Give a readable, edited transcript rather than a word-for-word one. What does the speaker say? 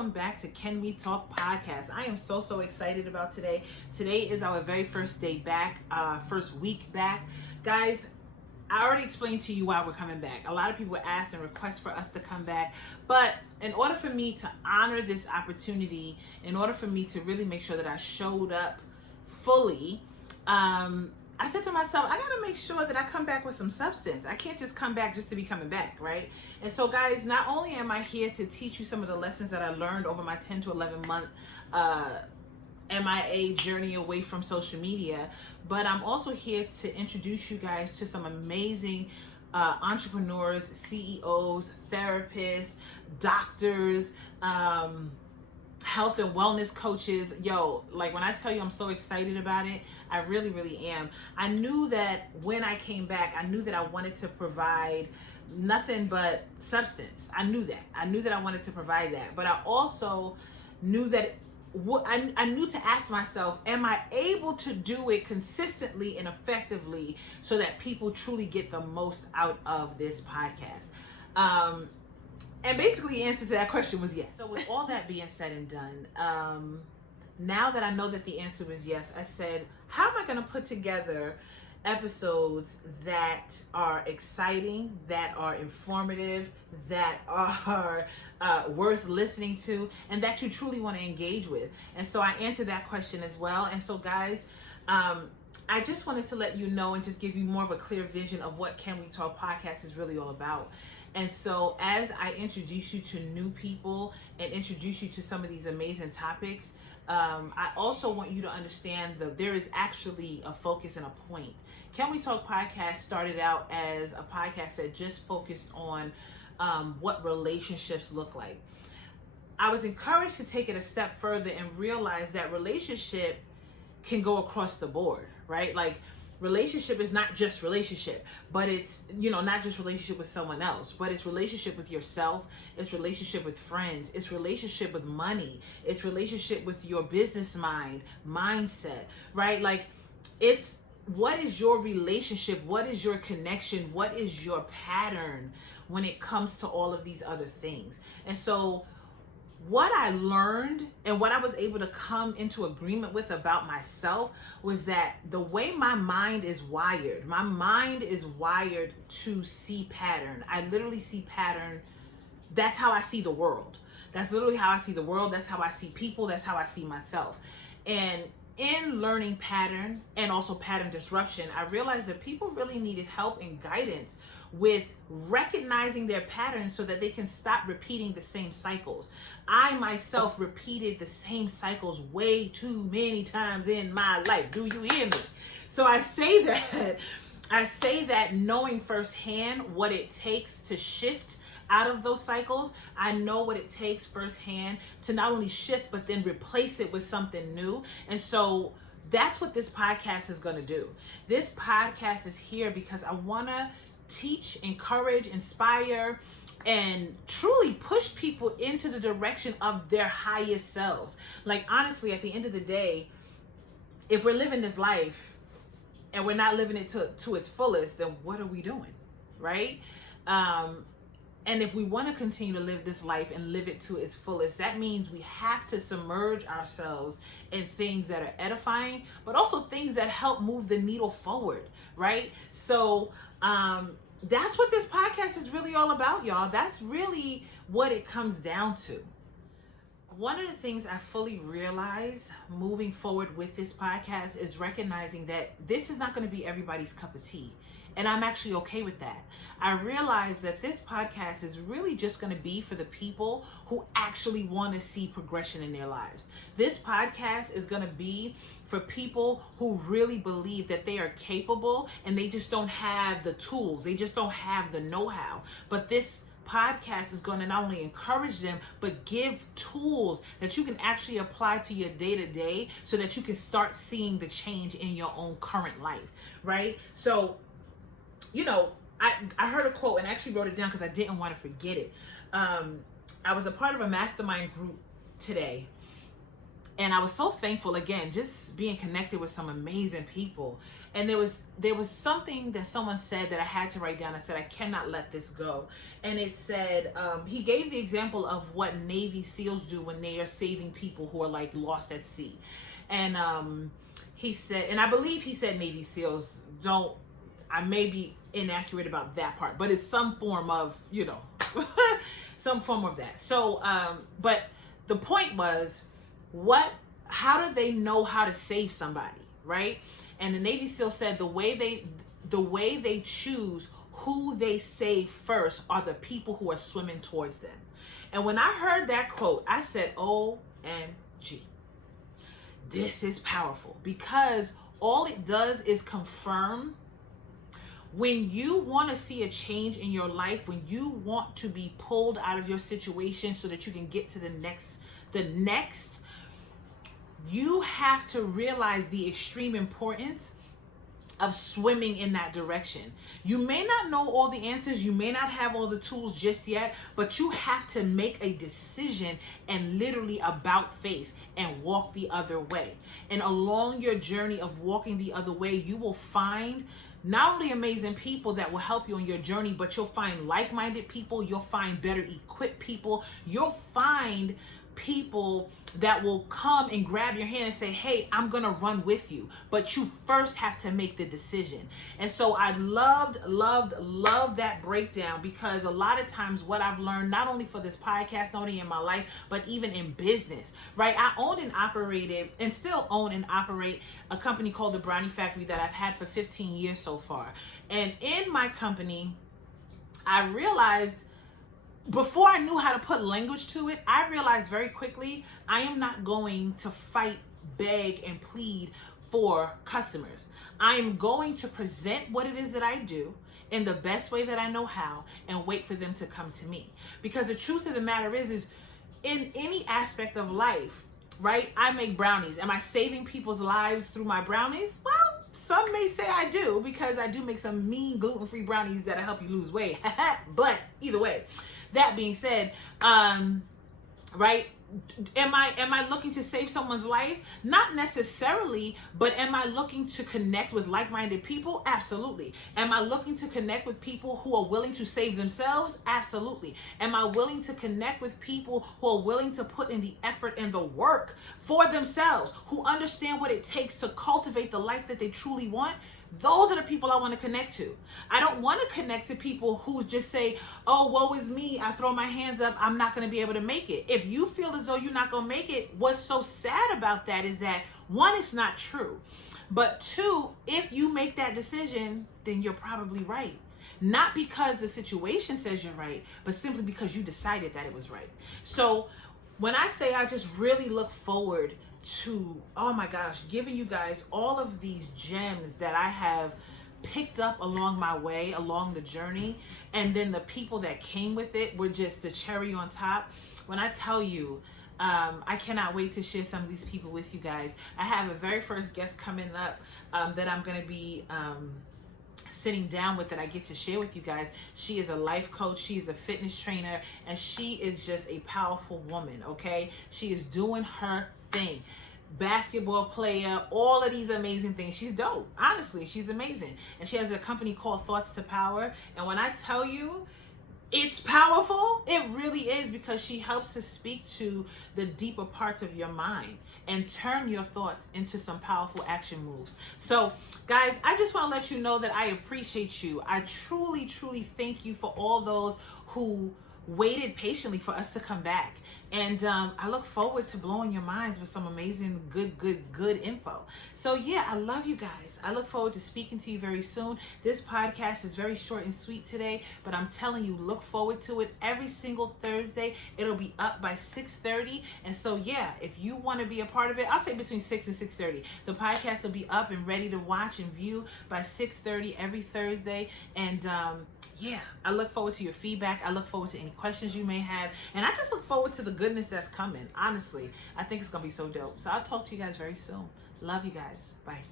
welcome back to Can We Talk Podcast. I am so excited about today. Today is our very first day back, first week back. Guys, I already explained to you why we're coming back. A lot of people asked and request for us to come back, but in order for me to honor this opportunity, in order for me to really make sure that I showed up fully, I said to myself, I gotta make sure that I come back with some substance. I can't just come back just to be coming back, right? And so guys, not only am I here to teach you some of the lessons that I learned over my 10 to 11 month MIA journey away from social media, but I'm also here to introduce you guys to some amazing entrepreneurs, CEOs, therapists, doctors, health and wellness coaches. Yo, like when I tell you I'm so excited about it, I really am. I knew that when I came back, I knew that I wanted to provide nothing but substance. I knew that I wanted to provide that, but I also knew that I knew to ask myself, am I able to do it consistently and effectively so that people truly get the most out of this podcast? And basically the answer to that question was yes. So with all that being said and done, now that I know that the answer was yes, I said, how am I going to put together episodes that are exciting, that are informative, that are worth listening to, and that you truly want to engage with? And so I answered that question as well. And so guys, I just wanted to let you know and just give you more of a clear vision of what Can We Talk Podcast is really all about. And so as I introduce you to new people and introduce you to some of these amazing topics, I also want you to understand that there is actually a focus and a point. Can We Talk Podcast started out as a podcast that just focused on what relationships look like. I was encouraged to take it a step further and realize that relationship can go across the board, right? Like, relationship is not just relationship, but it's, not just relationship with someone else, but it's relationship with yourself. It's relationship with friends. It's relationship with money. It's relationship with your business mindset, right? Like, it's, what is your relationship? What is your connection? What is your pattern when it comes to all of these other things? And so what I learned and what I was able to come into agreement with about myself was that the way my mind is wired to see pattern. I literally see pattern. That's how I see the world. That's literally how I see the world. That's how I see people. That's how I see myself. And in learning pattern and also pattern disruption, I realized that people really needed help and guidance with recognizing their patterns so that they can stop repeating the same cycles. I myself repeated the same cycles way too many times in my life. Do you hear me? So I say that knowing firsthand what it takes to shift out of those cycles. I know what it takes firsthand to not only shift, but then replace it with something new. And so that's what this podcast is going to do. This podcast is here because I want to teach, encourage, inspire, and truly push people into the direction of their highest selves. Like, honestly, at the end of the day, if we're living this life and we're not living it to its fullest, then what are we doing, right? And if we want to continue to live this life and live it to its fullest, that means we have to submerge ourselves in things that are edifying, but also things that help move the needle forward, right? So that's what this podcast is really all about, y'all. That's really what it comes down to. One of the things I fully realize moving forward with this podcast is recognizing that this is not going to be everybody's cup of tea. And I'm actually okay with that. I realize that this podcast is really just going to be for the people who actually want to see progression in their lives. This podcast is going to be for people who really believe that they are capable and they just don't have the tools. They just don't have the know-how. But this podcast is going to not only encourage them, but give tools that you can actually apply to your day-to-day so that you can start seeing the change in your own current life, right? So, I heard a quote and I actually wrote it down because I didn't want to forget it. I was a part of a mastermind group today, And I was so thankful, again, just being connected with some amazing people. And there was something that someone said that I had to write down. I said, I cannot let this go. And it said, he gave the example of what Navy SEALs do when they are saving people who are like lost at sea. And he said, and I believe he said Navy SEALs, I may be inaccurate about that part, but it's some form of, you know, some form of that. So, but the point was, how do they know how to save somebody, right? And the Navy SEAL said the way they choose who they save first are the people who are swimming towards them. And when I heard that quote, I said, OMG, this is powerful, because all it does is confirm when you want to see a change in your life, when you want to be pulled out of your situation so that you can get to the next, you have to realize the extreme importance of swimming in that direction. You may not know all the answers, you may not have all the tools just yet, but you have to make a decision and literally about face and walk the other way. And along your journey of walking the other way, you will find not only amazing people that will help you on your journey, but you'll find like-minded people, you'll find better equipped people, you'll find people that will come and grab your hand and say, hey, I'm gonna run with you, but you first have to make the decision. And so I loved that breakdown, because a lot of times what I've learned, not only for this podcast, not only in my life, but even in business, right? I owned and operated and still own and operate a company called the Brownie Factory that I've had for 15 years so far. And in my company, I realized, before I knew how to put language to it, I realized very quickly, I am not going to fight, beg, and plead for customers. I am going to present what it is that I do in the best way that I know how, and wait for them to come to me. Because the truth of the matter is in any aspect of life, right? I make brownies. Am I saving people's lives through my brownies? Well, some may say I do, because I do make some mean gluten-free brownies that'll help you lose weight. But either way, that being said, right? Am I looking to save someone's life? Not necessarily, but am I looking to connect with like-minded people? Absolutely. Am I looking to connect with people who are willing to save themselves? Absolutely. Am I willing to connect with people who are willing to put in the effort and the work for themselves, who understand what it takes to cultivate the life that they truly want? Those are the people I want to connect to. I don't want to connect to people who just say, oh, woe is me, I throw my hands up, I'm not going to be able to make it. If you feel as though you're not going to make it, what's so sad about that is that, one, it's not true. But two, if you make that decision, then you're probably right. Not because the situation says you're right, but simply because you decided that it was right. So when I say I just really look forward to, oh my gosh, giving you guys all of these gems that I have picked up along my way, along the journey, and then the people that came with it were just the cherry on top. When I tell you, I cannot wait to share some of these people with you guys. I have a very first guest coming up that I'm going to be sitting down with, that I get to share with you guys. She is a life coach, she's a fitness trainer, and she is just a powerful woman, okay? She is doing her thing. Basketball player, all of these amazing things. She's dope. Honestly, she's amazing. And she has a company called Thoughts to Power. And when I tell you it's powerful, it really is, because she helps to speak to the deeper parts of your mind and turn your thoughts into some powerful action moves. So guys, I just want to let you know that I appreciate you. I truly, truly thank you for all those who waited patiently for us to come back. And I look forward to blowing your minds with some amazing, good info. So yeah, I love you guys. I look forward to speaking to you very soon. This podcast is very short and sweet today, but I'm telling you, look forward to it every single Thursday. It'll be up by 6:30. And so yeah, if you want to be a part of it, I'll say between 6 and 6:30. The podcast will be up and ready to watch and view by 6:30 every Thursday. And yeah, I look forward to your feedback. I look forward to any questions you may have. And I just look forward to the goodness that's coming. Honestly, I think it's going to be so dope. So I'll talk to you guys very soon. Love you guys. Bye.